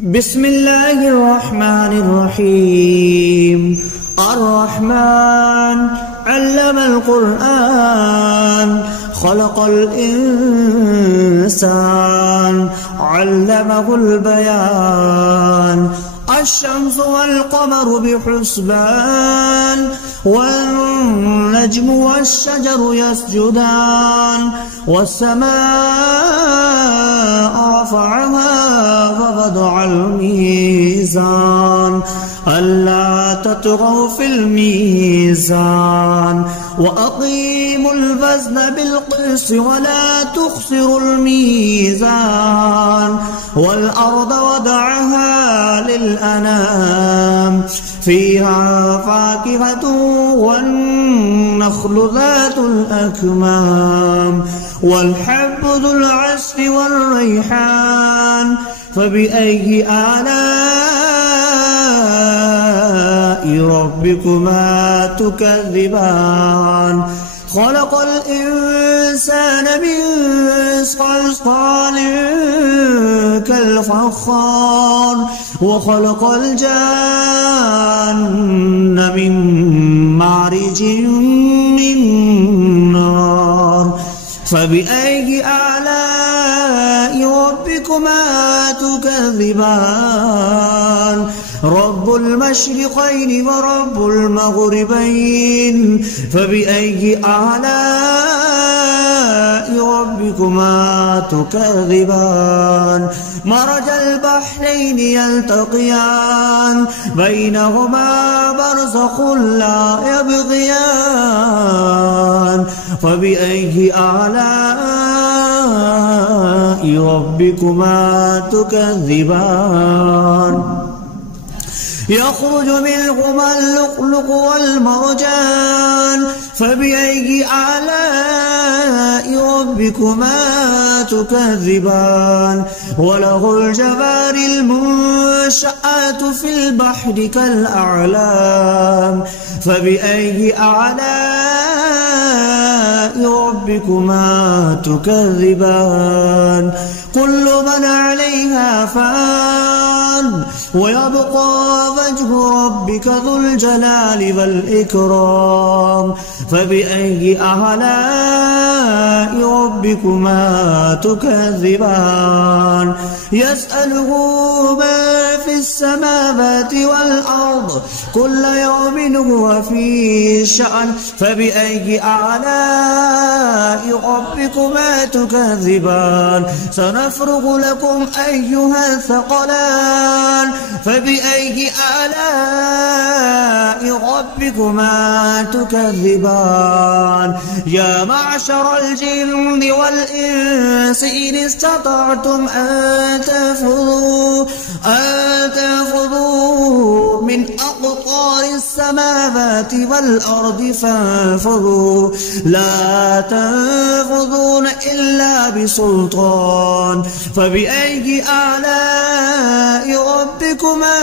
بسم الله الرحمن الرحيم. الرحمن علم القرآن خلق الإنسان علمه البيان. الشمس والقمر بحسبان والنجم والشجر يسجدان والسماء رفعها ووضع الميزان ألا تطغوا في الميزان وأقيموا الوزن بالقسط ولا تخسروا الميزان والأرض وضعها للأنام فيها فاكهة والنخل ذات الأكمام والحب ذو العصف والريحان فبأي آلاء ربكما تكذبان. خلق الإنسان من صلصال كالفخار وخلق الجان من مارج من نار فبأي آلاء ربكما تكذبان. رب المشرقين ورب المغربين فبأي آلاء ربكما تكذبان. مرج البحرين يلتقيان بينهما برزخ لا يبغيان فبأي آلاء ربكما تكذبان. يخرج منهما اللؤلؤ والمرجان فبأي آلاء ربكما تكذبان. وله الجوار المنشآت في البحر كالأعلام فبأي آلاء ربكما تكذبان. كل من عليها فان ويبقى وجه ربك ذو الجلال والإكرام فبأي آلاء ربكما تكذبان. يسأله ما في السماوات والأرض كل يوم هو في شأن فبأي آلاء ربكما تكذبان. سنفرغ لكم أيها الثقلان فبأي آلاء ربكما تكذبان. يا معشر الجن والإنس إن استطعتم أن تنفذوا من أقطار السماوات والأرض فانفذوا لا تنفذون إلا بسلطان فبأي آلاء ربكما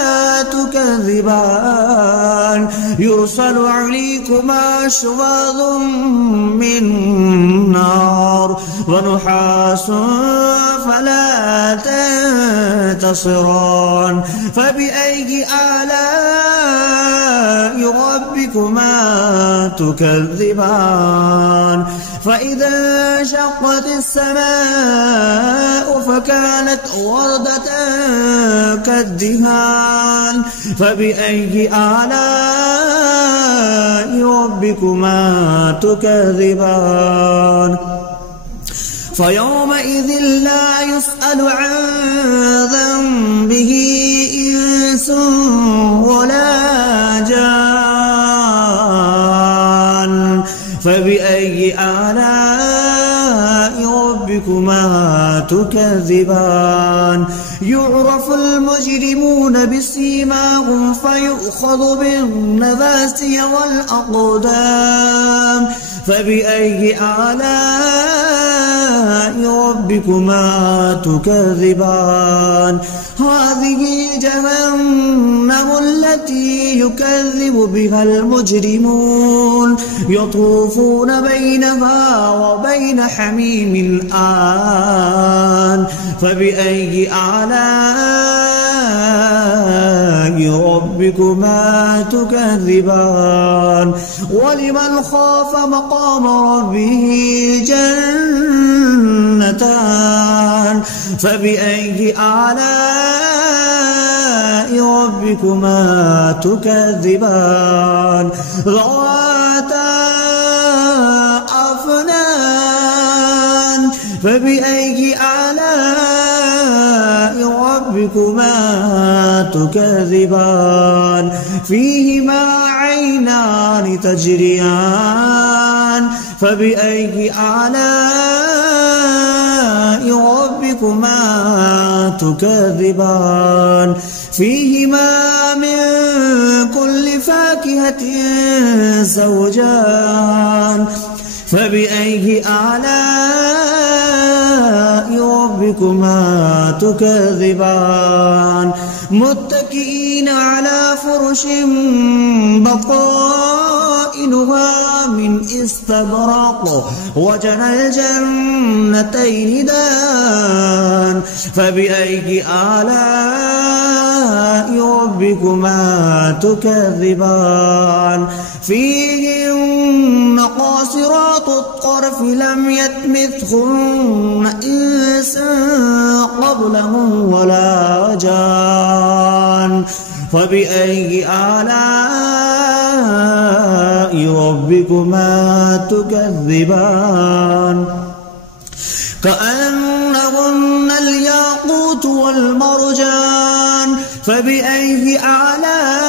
تكذبان. يرسل عليكما شواظ من نار ونحاس فلا تنتصران فبأي آلاء ربكما تكذبان. فإذا انشقت السماء فكانت وردة كالدهان فبأي آلاء ربكما تكذبان. فيومئذ لا يسأل عن ذنبه إنس ولا جان فبأي آلاء ربكما تكذبان. يعرف المجرمون بسيماهم فيؤخذ بالنواسي والأقدام فبأي آلاء ربكما تكذبان. هذه جهنم التي يكذب بها المجرمون يطوفون بينها وبين حميم آن فبأي آلاء ربكما تكذبان ولمن خاف مقام ربه جنتان فبأي آلاء ربكما تكذبان ذواتا أفنان فبأي آلاء ربكما تكذبان فيهما عينان تجريان فبأي آلاء ربكما تكذبان فيهما من كل فاكهة زوجان فبأي آلاء ربكما تكذبان متكئين على فرش بطائنها من استبرق وجنى الجنتين دان فبأي آلاء ربكما تكذبان فيهن قاصرات الطرف لم يطمثهن إنس قبلهم ولا جان فبأي آلاء ربكما تكذبان كأنهن الياقوت والمرجان فبأي آلاء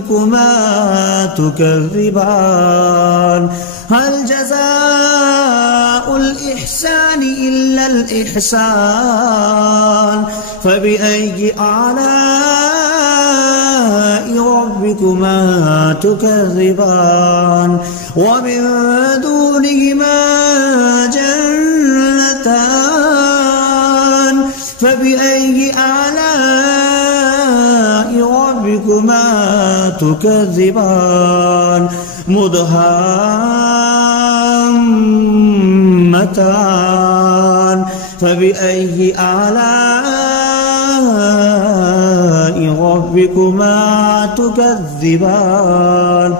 ربكما تكذبان هل جزاء الإحسان إلا الإحسان فبأي آلاء ربكما تكذبان ومن دونهما جنتان فبأي آلاء ربكما تكذبان مدهامتان فبأي آلاء ربكما تكذبان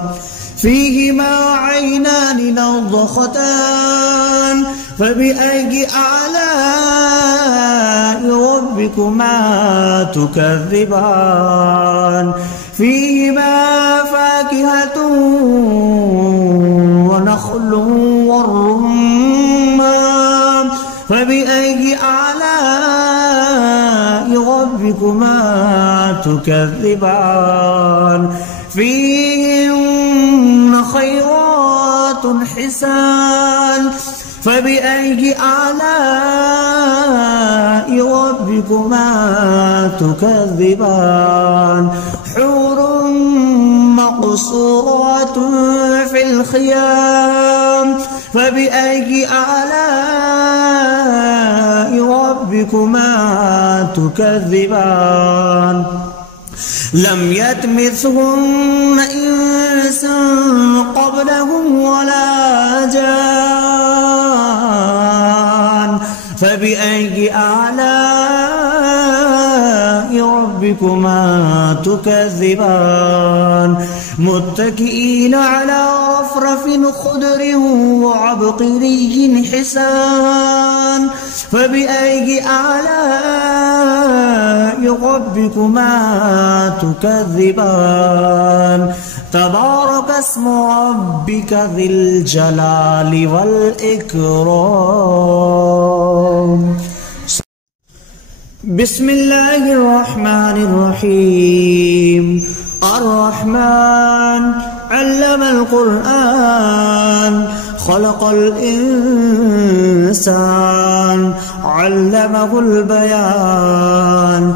فيهما عينان نضختان فبأي آلاء ربكما تكذبان فيهما فاكهة ونخل والرمان فبأي آلاء ربكما تكذبان فيهن خيرات حسان فبأي آلاء ربكما تكذبان حور مقصورات في الخيام فبأي آلاء ربكما تكذبان لم يطمثهن إنس قبلهم ولا جان فبأي آلاء ربكما تكذبان متكئين على رفرف خضر وعبقري حسان فبأي آلاء ربكما تكذبان تبارك اسم ربك ذي الجلال والإكرام بسم الله الرحمن الرحيم الرحمن علم القرآن خلق الإنسان علمه البيان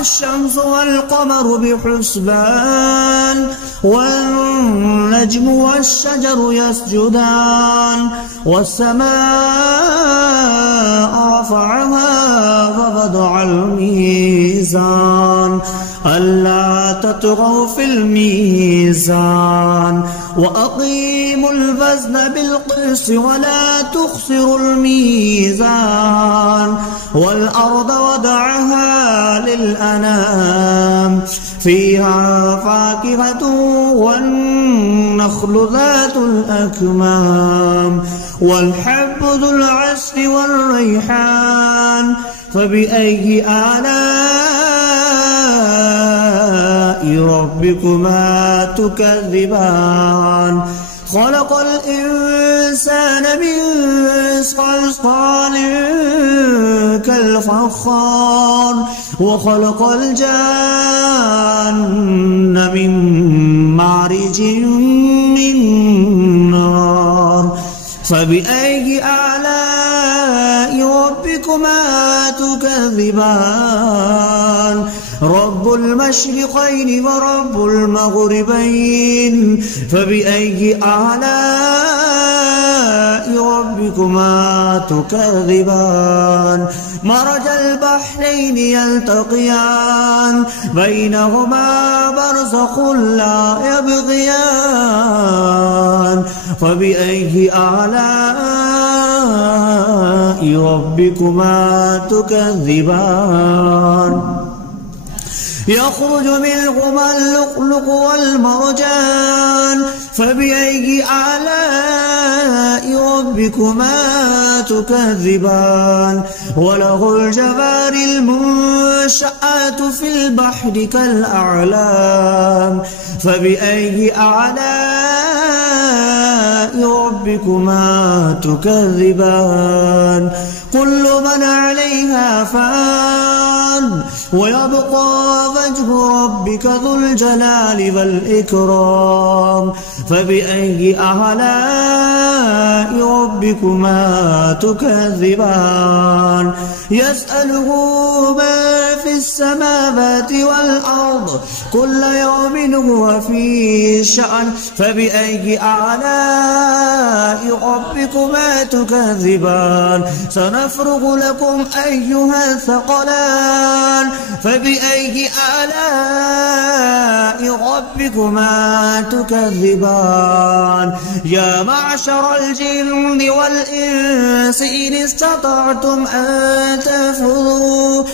الشمس والقمر بحسبان والنجم والشجر يسجدان والسماء رفعها ووضع الميزان ألا تطغوا في الميزان وأقيموا الوزن بالقسط ولا تخسروا الميزان والأرض وضعها للأنام فيها فاكهة والنخل ذات الأكمام والحب ذو العصف والريحان فبأي آلاء ربكما تكذبان خلق الإنسان من صلصال كالفخار وخلق الجان من مارج من نار فبأي آلاء ربكما تكذبان رب المشرقين ورب المغربين فبأي آلاء ربكما تكذبان مرج البحرين يلتقيان بينهما برزخ لا يبغيان فبأي آلاء ربكما تكذبان يخرج منهما اللؤلؤ والمرجان فبأي آلاء ربكما تكذبان وله الجوار المنشآت في البحر كالأعلام فبأي آلاء ربكما تكذبان كل من عليها فان ويبقى وجه ربك ذو الجلال والإكرام فبأي آلاء ربكما تكذبان يسأله من في السماوات والأرض كل يوم هو في شأن فبأي آلاء ربكما تكذبان سنفرغ لكم أيها الثقلان فبأي آلاء ربكما تكذبان يا معشر الجن والإنس إن استطعتم أن تنفذوا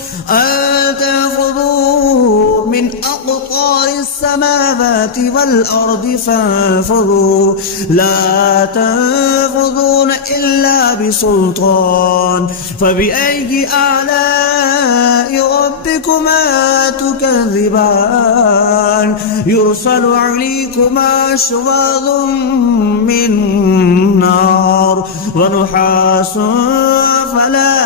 من أقطار السماوات والأرض فانفذوا لا تنفذون إلا بسلطان فبأي آلاء ربكما تكذبان يرسل عليكما شواظ من نار ونحاس فلا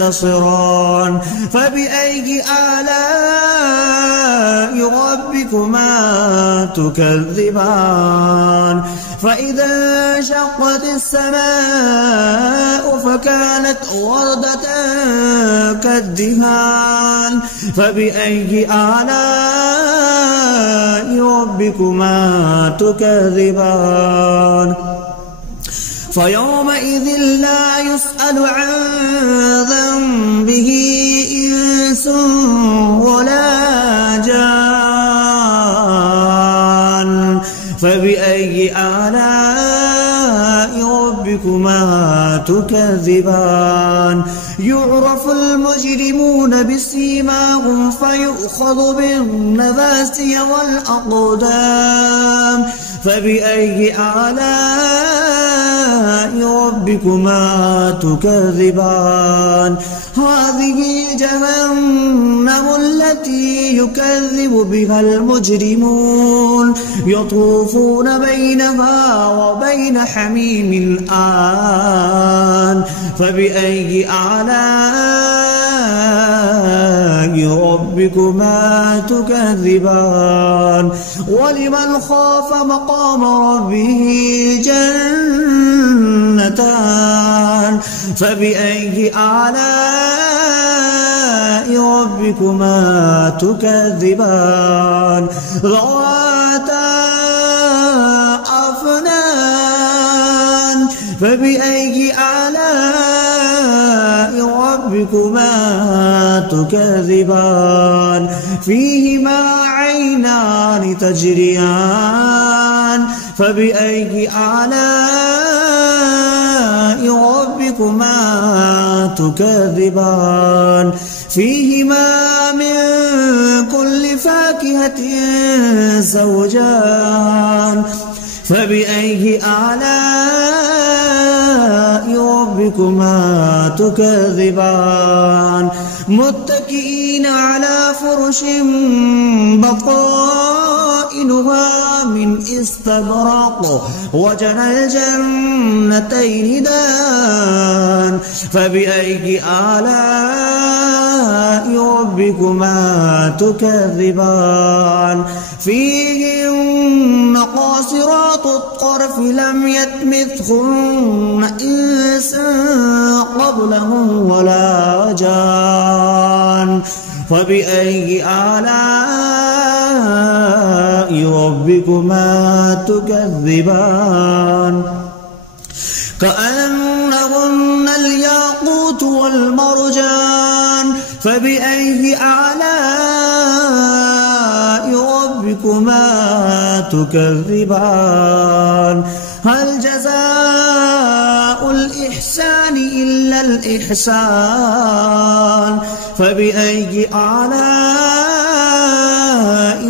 تنتصران فبأي آلاء ربكما تكذبان فإذا انشقت السماء فكانت وردة كالدهان فبأي آلاء ربكما تكذبان فيومئذ لا يسأل عن ذنبه إنس ولا جان فبأي آلاء ربكما تكذبان يعرف المجرمون بسيماهم فيؤخذ بالنواسي والأقدام فبأي آلاء ربكما تكذبان هذه جهنم التي يكذب بها المجرمون يطوفون بينها وبين حميم آن فبأي آلاء ربكما تكذبان ولمن خاف مقام ربه جنتان فبأي آلاء ربكما تكذبان ذواتا أفنان فبأي آلاء ربكما تكذبان فيهما عينان تجريان فبأي آلاء ربكما تكذبان فيهما من كل فاكهة زوجان فبأي آلاء ربكما تكذبان متكئين على فرش بطائنها من استبرق وجنى الجنتين دان فبأي آلاء ربكما تكذبان فيهن قاصرات الطرف لم يطمثهن إنس قبلهم ولا جان فبأي آلاء ربكما تكذبان كأنهن الياقوت والمرجان فبأي آلاء ربكما تكذبان هل جزاء الإحسان إلا الإحسان فبأي آلاء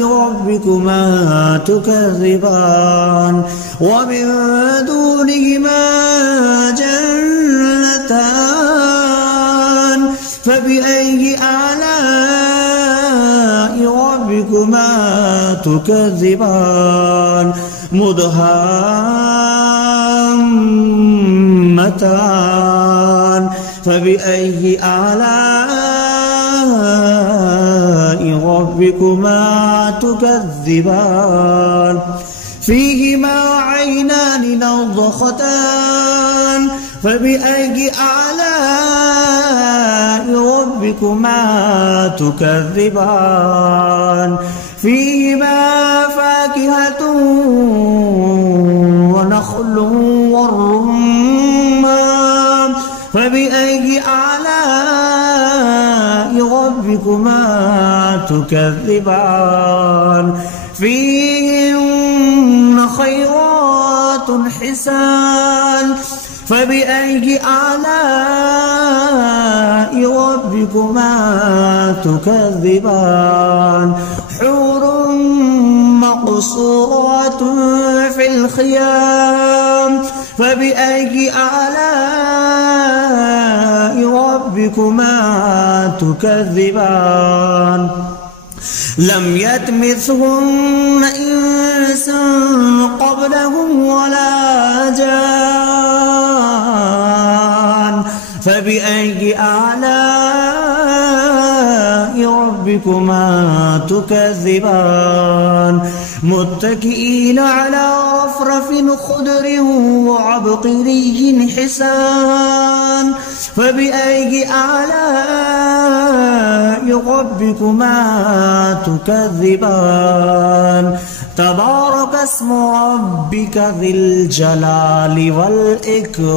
ربكما تكذبان ومن دونهما جنتان فبأي آلاء ربكما تكذبان مدهامتان فبأي آلاء ربكما تكذبان فيهما عينان نضختان فبأي آلاء ربكما تكذبان فيهما فاكهة ونخل والرمان فبأي آلاء ربكما تكذبان فيهن خيرات حسان فبأي آلاء ربكما تكذبان حور مقصورات في الخيام فبأي آلاء ربكما تكذبان لم يطمثهن إنس قبلهم ولا جان فبأي آلاء ربكما تكذبان متكئين على رفرف خضر وعبقري حسان فبأي آلاء ربكما تكذبان تبارك اسم ربك ذي الجلال والإكرام.